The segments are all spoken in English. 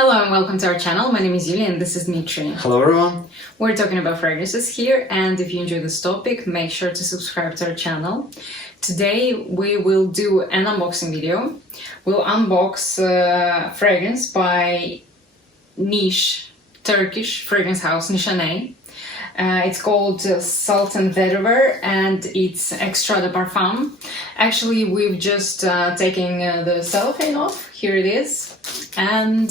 Hello and welcome to our channel. My name is Yulia and this is Nishane. Hello everyone. We're talking about fragrances here, and if you enjoy this topic, make sure to subscribe to our channel. Today we will do an unboxing video. We'll unbox fragrance by niche Turkish fragrance house Nishane. It's called Sultan Vetiver and it's extra de parfum. Actually, we've just taken the cellophane off. Here it is. And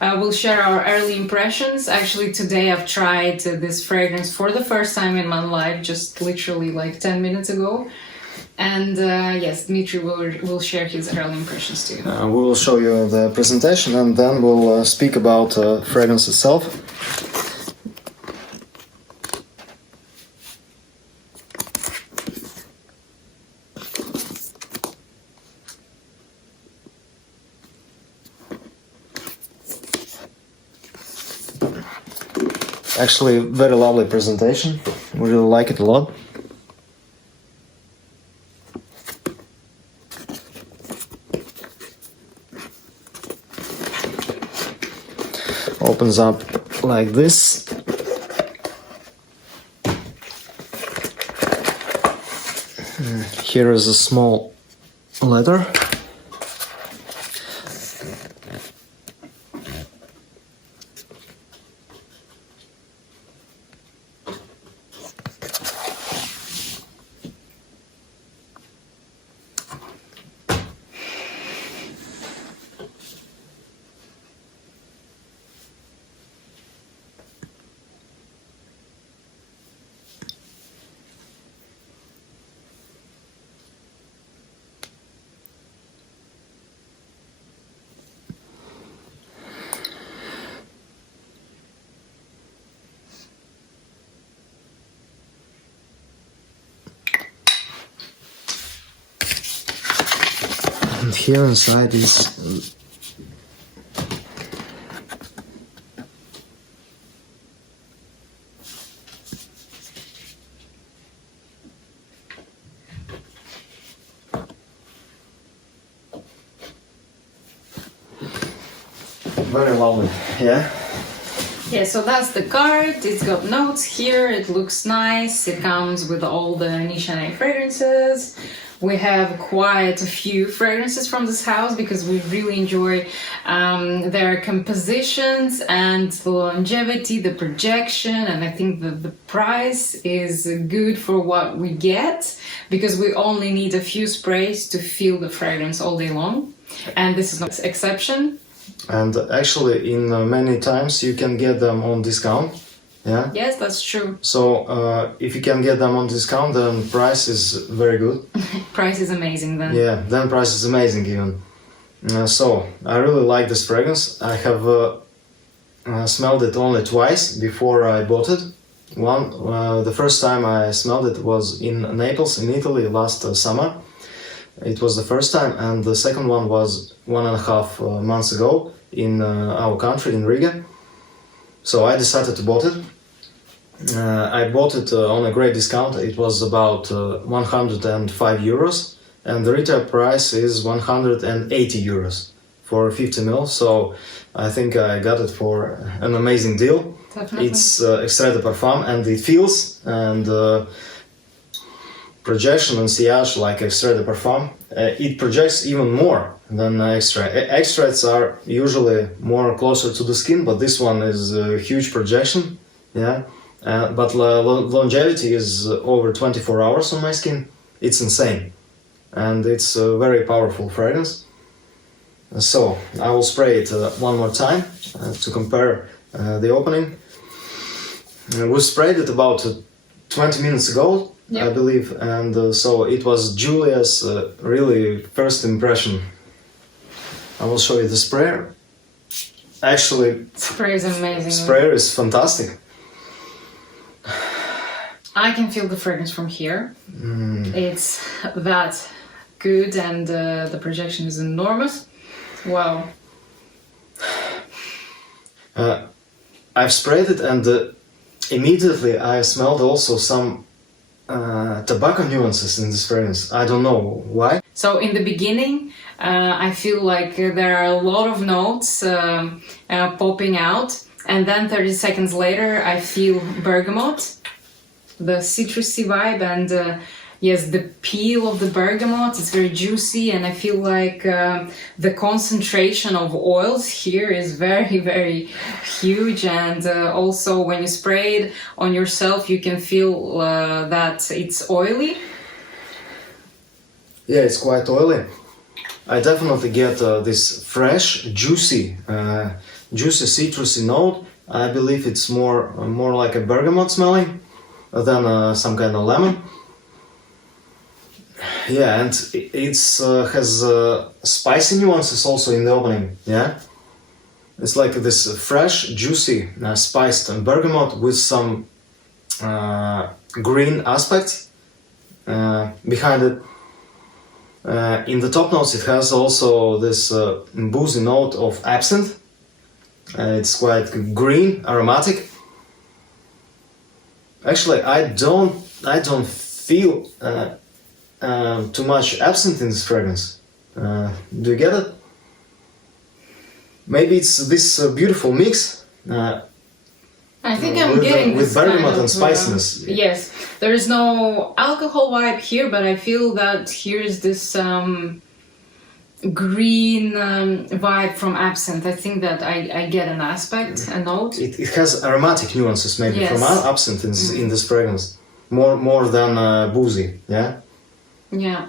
we'll share our early impressions. Actually, today I've tried this fragrance for the first time in my life, just literally like 10 minutes ago. And yes, Dmitry will share his early impressions too. We will show you the presentation and then we'll speak about fragrance itself. Actually, very lovely presentation. We really like it a lot. Opens up like this. Here is a small letter. And here inside is very lovely, yeah? Yeah, so that's the card. It's got notes here. It looks nice. It comes with all the Nishane fragrances. We have quite a few fragrances from this house because we really enjoy their compositions and the longevity, the projection, and I think that the price is good for what we get because we only need a few sprays to feel the fragrance all day long, and this is no exception. And actually in many times you can get them on discount. Yeah. Yes, that's true. So if you can get them on discount, then price is very good. Price is amazing then. Yeah, then price is amazing even. So I really like this fragrance. I have smelled it only twice before I bought it. The first time I smelled it was in Naples in Italy last summer. It was the first time, and the second one was 1.5 months ago in our country, in Riga. So I decided to bought it. I bought it on a great discount. It was about 105 euros, and the retail price is 180 euros for 50 ml. So I think I got it for an amazing deal. Definitely. It's extrait de parfum, and it feels and projection and sillage like extrait de parfum. It projects even more than extra. Extracts are usually more closer to the skin, but this one is a huge projection. Yeah. But longevity is over 24 hours on my skin. It's insane. And it's a very powerful fragrance. So I will spray it one more time to compare the opening. We sprayed it about 20 minutes ago, yep. I believe. And so it was Julia's really first impression. I will show you the sprayer. Actually, spray is amazing. Sprayer is fantastic. I can feel the fragrance from here. It's that good, and the projection is enormous. Wow. I've sprayed it, and immediately I smelled also some tobacco nuances in this fragrance. I don't know why. So in the beginning, I feel like there are a lot of notes popping out, and then 30 seconds later, I feel bergamot, the citrusy vibe, and yes, the peel of the bergamot is very juicy, and I feel like the concentration of oils here is very, very huge, and also when you spray it on yourself, you can feel that it's oily. Yeah, it's quite oily. I definitely get this fresh, juicy, citrusy note. I believe it's more like a bergamot smelling than some kind of lemon. Yeah, and it's has spicy nuances also in the opening. Yeah, it's like this fresh, juicy, spiced bergamot with some green aspects behind it. In the top notes, it has also this boozy note of absinthe. It's quite green, aromatic. Actually, I don't feel too much absinthe in this fragrance. Do you get it? Maybe it's this beautiful mix. I think I'm getting with this bergamot kind of, and spiciness. Yes, there is no alcohol vibe here, but I feel that here's this green vibe from absinthe. I think that I get an aspect, a note. It has aromatic nuances maybe Yes. from absinthe in this fragrance, more than boozy. Yeah. Yeah.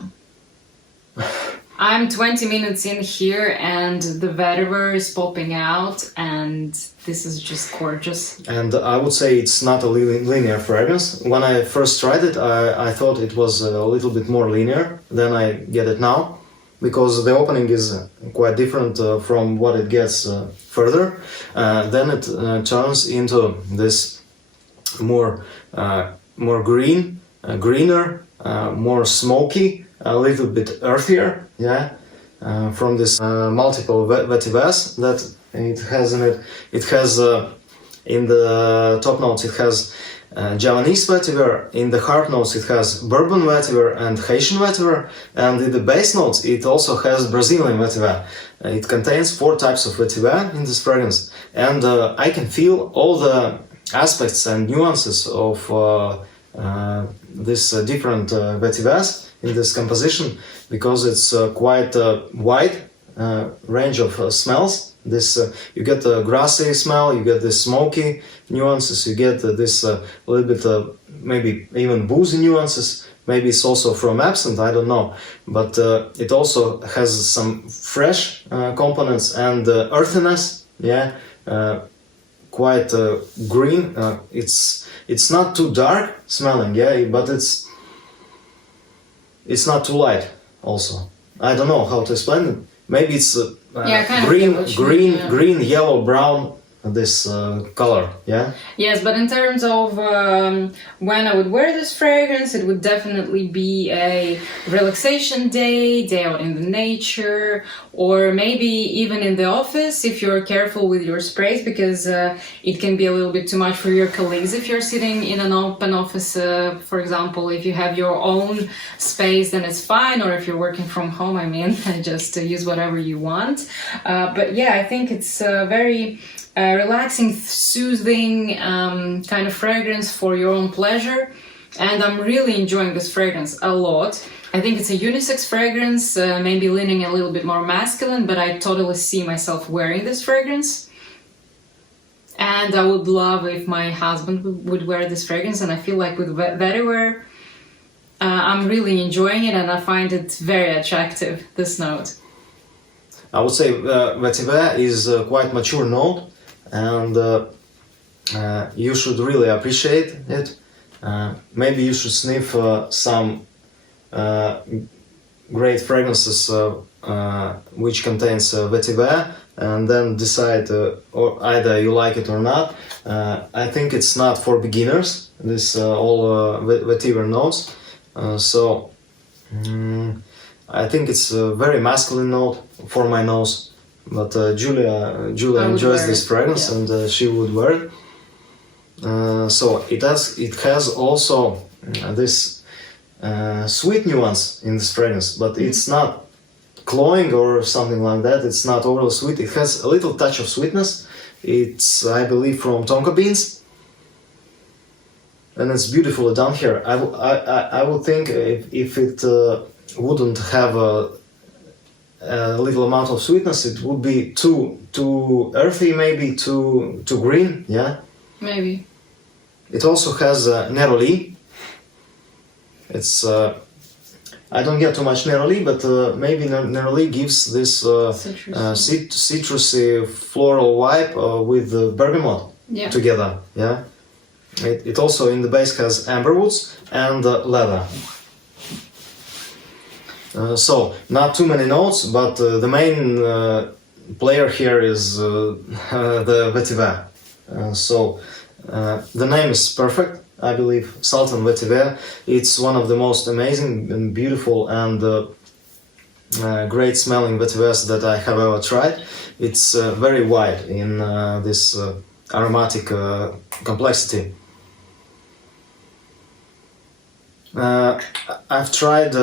I'm 20 minutes in here and the vetiver is popping out, and this is just gorgeous. And I would say it's not a linear fragrance. When I first tried it, I thought it was a little bit more linear than I get it now, because the opening is quite different from what it gets further. Then it turns into this more green, greener, more smoky, a little bit earthier. Yeah, from this multiple vetivers that it has in it. It has in the top notes it has Javanese vetiver. In the heart notes it has bourbon vetiver and Haitian vetiver, and in the base notes it also has Brazilian vetiver. It contains 4 types of vetiver in this fragrance, and I can feel all the aspects and nuances of these different vetivers in this composition, because it's quite a wide range of smells. This you get the grassy smell, you get the smoky nuances, you get this little bit maybe even boozy nuances. Maybe it's also from absinthe, I don't know, but it also has some fresh components and earthiness. Yeah, quite green. It's not too dark smelling. Yeah, but it's not too light also. I don't know how to explain it. Maybe it's green, yellow, brown, this color, yeah? Yes, but in terms of when I would wear this fragrance, it would definitely be a relaxation day out in the nature, or maybe even in the office if you're careful with your sprays, because it can be a little bit too much for your colleagues if you're sitting in an open office. For example, if you have your own space, then it's fine, or if you're working from home, I mean, just use whatever you want. But yeah, I think it's very relaxing, soothing kind of fragrance for your own pleasure, and I'm really enjoying this fragrance a lot. I think it's a unisex fragrance, maybe leaning a little bit more masculine, but I totally see myself wearing this fragrance. And I would love if my husband would wear this fragrance, and I feel like with vetiver, I'm really enjoying it, and I find it very attractive, this note. I would say vetiver is a quite mature note, and you should really appreciate it. Maybe you should sniff some great fragrances which contains vetiver, and then decide or either you like it or not. I think it's not for beginners, this all vetiver notes. I think it's a very masculine note for my nose. But Julia enjoys this fragrance, yeah. And she would wear it. So it has also this sweet nuance in this fragrance, but it's not cloying or something like that. It's not overly sweet. It has a little touch of sweetness. It's, I believe, from tonka beans, and it's beautifully done here. I would think if it wouldn't have a little amount of sweetness, it would be too earthy, maybe too green. Yeah, maybe. It also has neroli. It's I don't get too much neroli, but maybe neroli gives this citrusy floral vibe with bergamot together. Yeah. It also in the base has amberwoods and leather. So not too many notes, but the main player here is the Vetiver. So the name is perfect, I believe. Sultan Vetiver. It's one of the most amazing and beautiful and great smelling vetivers that I have ever tried. It's very wide in this aromatic complexity. I've tried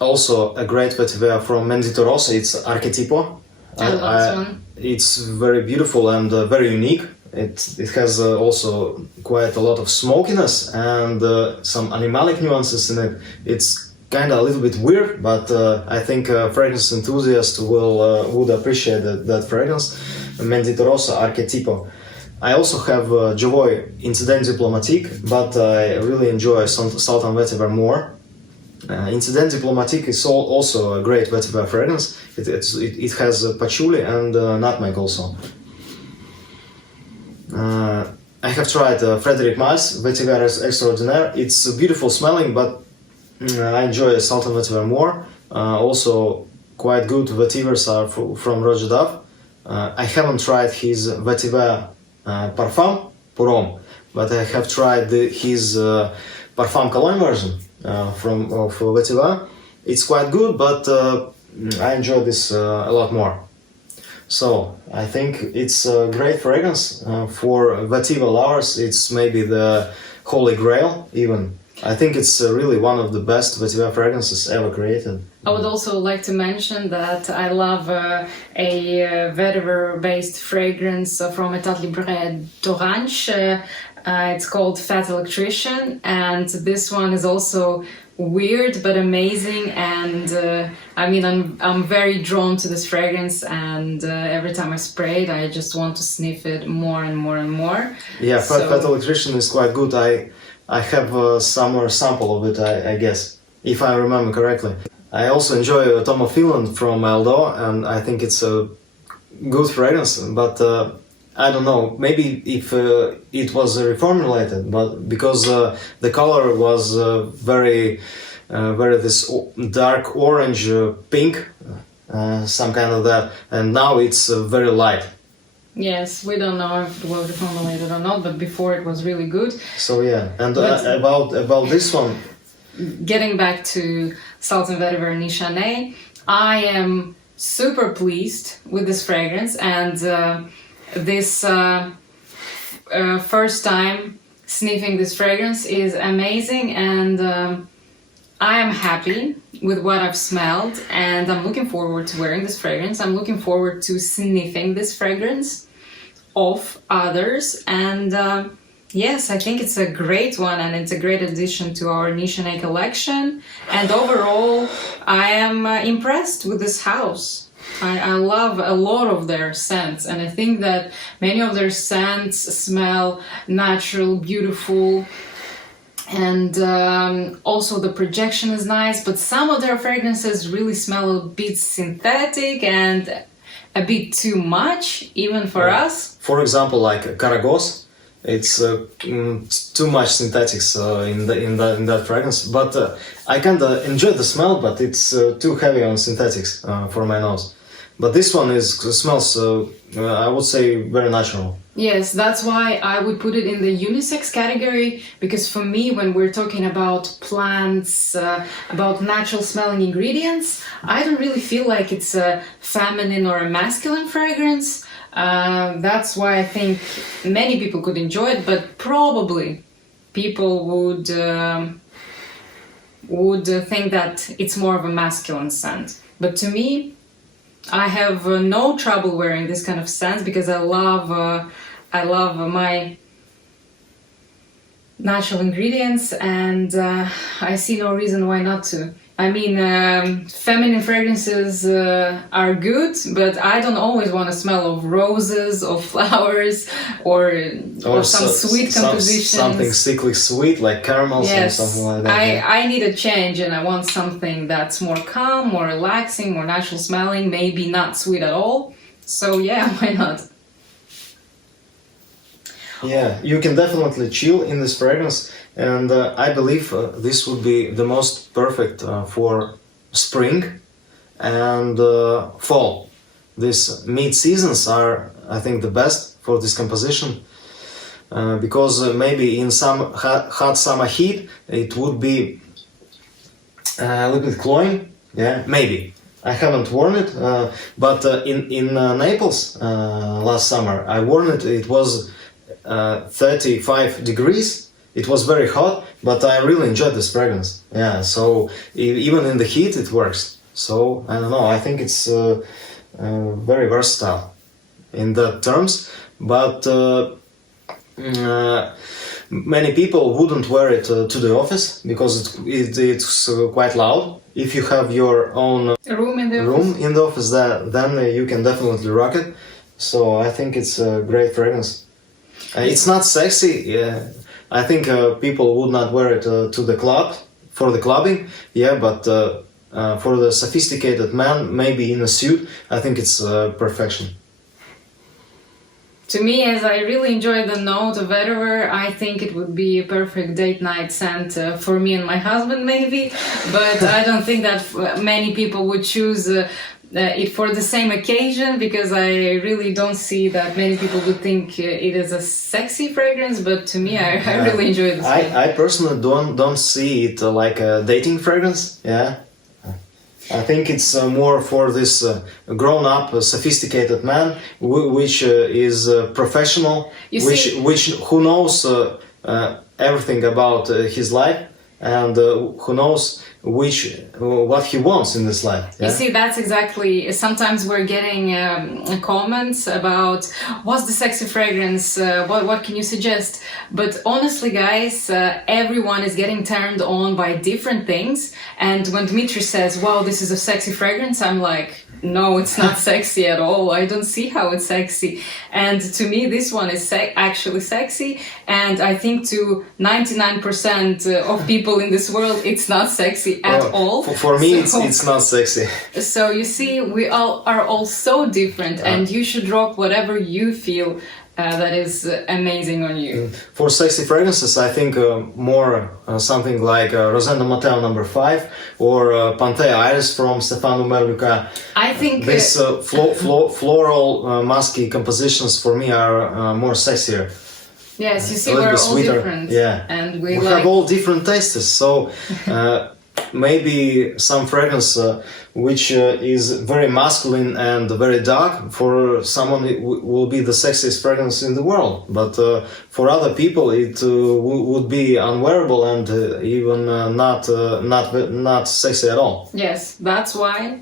also a great vetiver from Mendito Rosa. It's Archetipo. I love this one. It's very beautiful and very unique. It has also quite a lot of smokiness and some animalic nuances in it. It's kind of a little bit weird, but I think fragrance enthusiasts would appreciate that fragrance. Mendito Rosa Archetipo. I also have Jovoy Incident Diplomatique, but I really enjoy Sultan Vetiver more. Incident Diplomatique is also a great vetiver fragrance. It has patchouli and nutmeg also. I have tried Frederic Mals Vetiver Extraordinaire. It's beautiful smelling, but I enjoy Sultan Vetiver more. Also, quite good vetivers are from Roger Dove. I haven't tried his Vetiver Parfum pour Homme, but I have tried his Parfum Cologne version of Vetiver. It's quite good, but I enjoy this a lot more. So I think it's a great fragrance for vetiver lovers. It's maybe the holy grail even. I think it's really one of the best vetiver fragrances ever created. I would also like to mention that I love a vetiver-based fragrance from Etat Libre d'Orange. It's called Fat Electrician, and this one is also weird but amazing, and I mean I'm very drawn to this fragrance, and every time I spray it I just want to sniff it more and more and more. Yeah, Fat Electrician is quite good. I have somewhere sample of it, I guess, if I remember correctly. I also enjoy Tom of Finland from Eldo, and I think it's a good fragrance, but I don't know, maybe if it was reformulated, but because the color was very this dark orange, pink, some kind of that, and now it's very light. Yes, we don't know if it was reformulated or not, but before it was really good. So yeah, and about this one. Getting back to Sultan Vetiver Nishane, I am super pleased with this fragrance, and this first time sniffing this fragrance is amazing, and I am happy with what I've smelled, and I'm looking forward to wearing this fragrance. I'm looking forward to sniffing this fragrance of others, and yes, I think it's a great one, and it's a great addition to our Nishane collection, and overall I am impressed with this house. I love a lot of their scents, and I think that many of their scents smell natural, beautiful, and also the projection is nice, but some of their fragrances really smell a bit synthetic and a bit too much, even for us. For example, like Karagos, it's too much synthetics in that fragrance, but I kind of enjoy the smell, but it's too heavy on synthetics for my nose. But this one smells, I would say, very natural. Yes, that's why I would put it in the unisex category, because for me, when we're talking about plants, about natural smelling ingredients, I don't really feel like it's a feminine or a masculine fragrance. That's why I think many people could enjoy it, but probably people would would think that it's more of a masculine scent. But to me, I have no trouble wearing this kind of scent because I love my natural ingredients, and I see no reason why not to. I mean, feminine fragrances are good, but I don't always want to smell of roses, of flowers, or some sweet compositions. Something sickly sweet, like caramels or something like that. I need a change, and I want something that's more calm, more relaxing, more natural smelling, maybe not sweet at all. So yeah, why not? Yeah, you can definitely chill in this fragrance, and I believe this would be the most perfect for spring and fall. These mid-seasons are, I think, the best for this composition, because maybe in some hot summer heat it would be a little bit cloying. Yeah, maybe. I haven't worn it, but in Naples last summer I worn it. It was 35 degrees. It was very hot, but I really enjoyed this fragrance. Yeah, so even in the heat it works. So I don't know, I think it's very versatile in that terms, but many people wouldn't wear it to the office because it's quite loud. If you have your own room in the office, then you can definitely rock it. So I think it's a great fragrance. It's not sexy. Yeah, I think people would not wear it to the club for the clubbing. Yeah, but for the sophisticated man, maybe in a suit, I think it's perfection. To me, as I really enjoy the note of vetiver, I think it would be a perfect date night scent for me and my husband, maybe. But I don't think that many people would choose it for the same occasion, because I really don't see that many people would think it is a sexy fragrance. But to me, I really enjoy this. I personally don't see it like a dating fragrance. Yeah. I think it's more for this grown-up, sophisticated man, which is professional, who knows everything about his life, and who knows what he wants in this life. Yeah? You see, that's exactly. Sometimes we're getting comments about what's the sexy fragrance, what can you suggest? But honestly, guys, everyone is getting turned on by different things. And when Dmitry says, "Wow, this is a sexy fragrance," I'm like, no, it's not sexy at all. I don't see how it's sexy. And to me, this one is actually sexy. And I think to 99% of people in this world, it's not sexy at all. For me, it's not sexy. So you see, we all are all so different, and you should rock whatever you feel that is amazing on you. For sexy fragrances, I think more something like Rosendo Matteo No. 5 or Panthea Iris from Stefano Merluca. I think these floral musky compositions for me are more sexier. Yes, you see, we're all sweeter. Different. Yeah, and we have all different tastes. So maybe some fragrance which is very masculine and very dark, for someone it will be the sexiest fragrance in the world. But for other people, it would be unwearable and even not sexy at all. Yes, that's why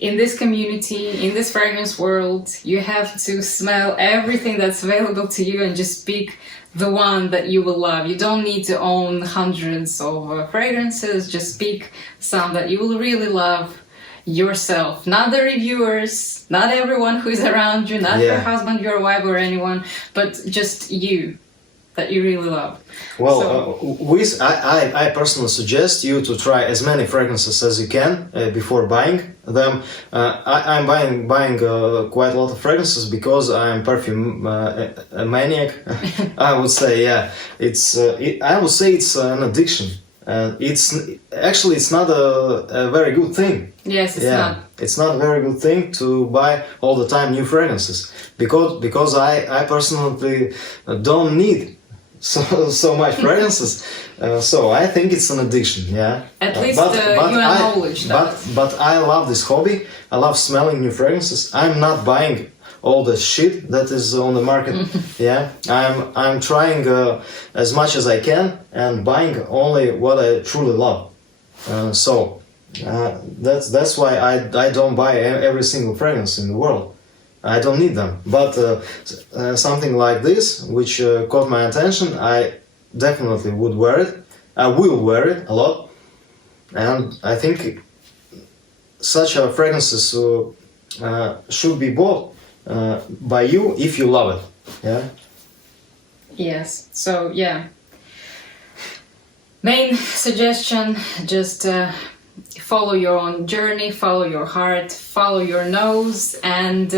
in this community, in this fragrance world, you have to smell everything that's available to you and just pick the one that you will love. You don't need to own hundreds of fragrances, just pick some that you will really love yourself. Not the reviewers, not everyone who is around you, not your husband, your wife or anyone, but just you, that you really love. Well, I personally suggest you to try as many fragrances as you can before buying them. I'm buying quite a lot of fragrances because I'm perfume maniac. I would say, yeah, I would say it's an addiction. It's not a very good thing. Yes, it's not. It's not a very good thing to buy all the time new fragrances, because I personally don't need so much fragrances, so I think it's an addiction. Yeah, at least you acknowledge that. But I love this hobby. I love smelling new fragrances. I'm not buying all the shit that is on the market. Yeah, I'm trying as much as I can and buying only what I truly love. That's why I don't buy every single fragrance in the world. I don't need them. But something like this, which caught my attention, I definitely would wear it. I will wear it a lot, and I think such fragrances should be bought by you if you love it. Yeah. Yes. So yeah. Main suggestion: just follow your own journey, follow your heart, follow your nose, and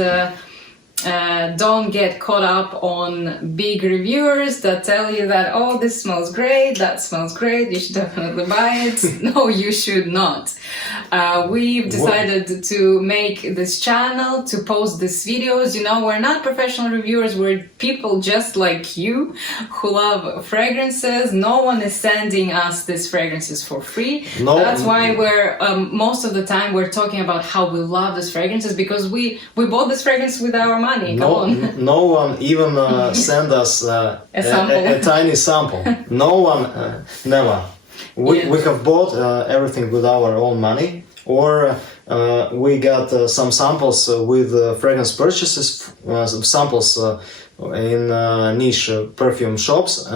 don't get caught up on big reviewers that tell you that, oh, this smells great, that smells great, you should definitely buy it. No, you should not. We've decided to make this channel, to post these videos. You know, we're not professional reviewers, we're people just like you who love fragrances. No one is sending us these fragrances for free. No. That's why we're, most of the time, we're talking about how we love these fragrances, because we bought this fragrance with our money. No one even send us a tiny sample. No one, never. We have bought everything with our own money, or we got some samples with fragrance purchases, samples in niche perfume shops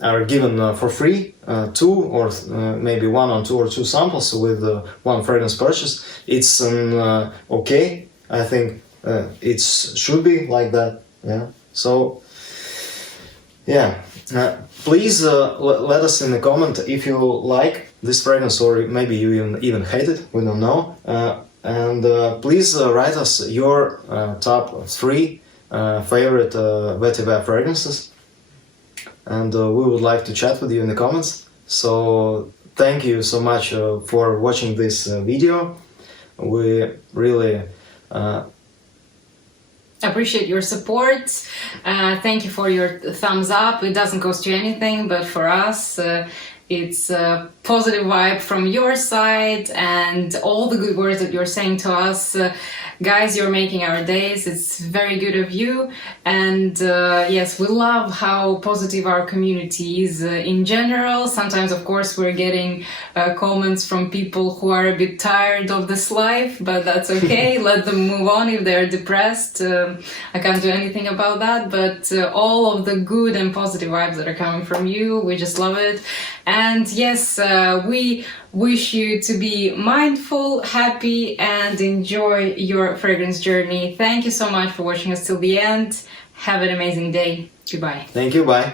are given for free, two or maybe one or two samples with one fragrance purchase. It's okay, I think. It should be like that, yeah. So, yeah, please let us in the comment if you like this fragrance, or maybe you even hate it. We don't know. And please write us your top 3 favorite Vetiver fragrances, and we would like to chat with you in the comments. So thank you so much for watching this video. We really appreciate your support. Thank you for your thumbs up. It doesn't cost you anything, but for us it's a positive vibe from your side, and all the good words that you're saying to us. Guys, you're making our days. It's very good of you. And yes, we love how positive our community is in general. Sometimes, of course, we're getting comments from people who are a bit tired of this life, but that's okay. Let them move on if they're depressed. I can't do anything about that, but all of the good and positive vibes that are coming from you, we just love it. And yes, we wish you to be mindful, happy, and enjoy your fragrance journey. Thank you so much for watching us till the end. Have an amazing day. Goodbye. Thank you. Bye.